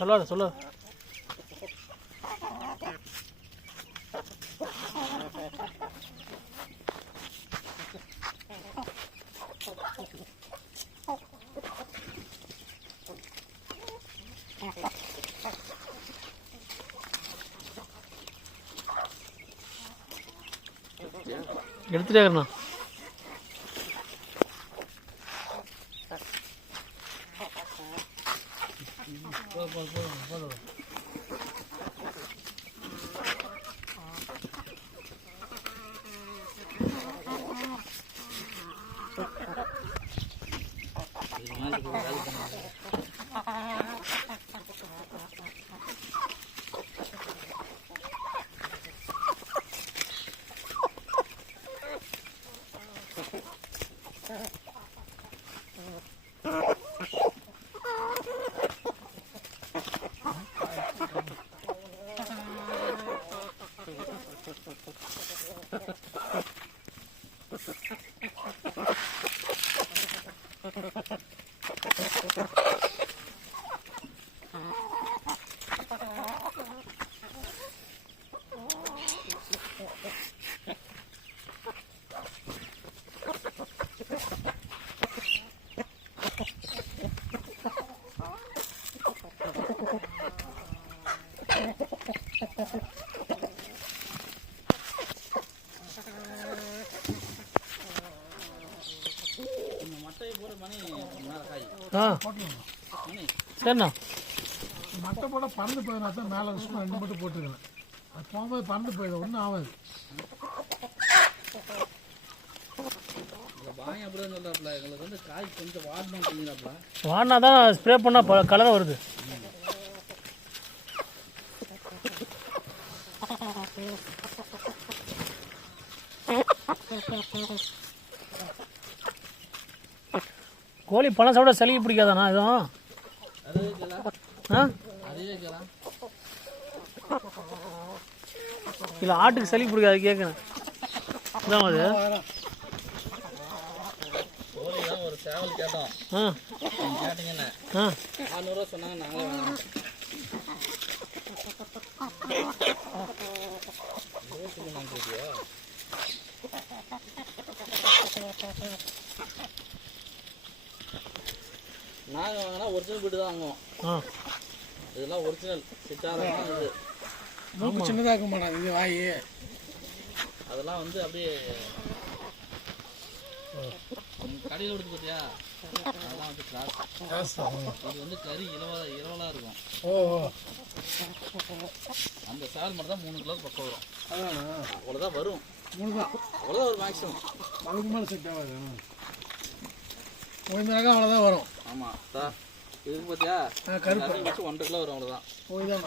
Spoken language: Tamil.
சொல்லாத சொல்ல எடுத்துட்டேங்கண்ணா. சரிண்ணா. மட்டை போட பறந்து போயினா தான் மேலே சும்மா 2 மட்டும் போட்டுருக்கேன். அது போகும்போது பறந்து போயிடும், ஒன்றும் ஆகாது. வாடினா தான் ஸ்ப்ரே பண்ணால் கலர் வருது. கோழி பழம் சாப்பிட சளிக்கு பிடிக்காதாண்ணா எதுவும்? இல்லை ஆட்டுக்கு சளி பிடிக்காது கேட்குறேன். இதான் அது ஒரு சேவல் கேட்டோம். கேட்டீங்கன்னு 600 ரூபா சொன்னாங்க. நாங்களே வாங்கினோம். நாங்கள் வாங்கினா ஒரிஜினல் வீடு தான் வாங்குவோம். இதெல்லாம் ஒரிஜினல் சிட்டாரம். இது மூக்கு சின்னதாக இருக்க மாட்டாங்க. இது வாய் அதெல்லாம் வந்து அப்படியே கடையில் கொடுத்து பார்த்தியா, அதெல்லாம் வந்து கிராஸ். இது வந்து கறி இரவலாக இருக்கும். அந்த சேவல் மட்டும் தான் 3 கிலோ பக்கம் வரும். அவ்வளோதான் வரும். 3 தான் அவ்வளோதான் வரும் மேக்ஸிமம். அதுக்கு மேலே செட் ஆகாது. ஓய்மையாக அவ்வளோதான் வரும். ஆமாம் சார். இதுக்கு பார்த்தியா கருப்பு வச்சு 1.5 கிலோ வரும். அவ்வளோதான். போய் தான்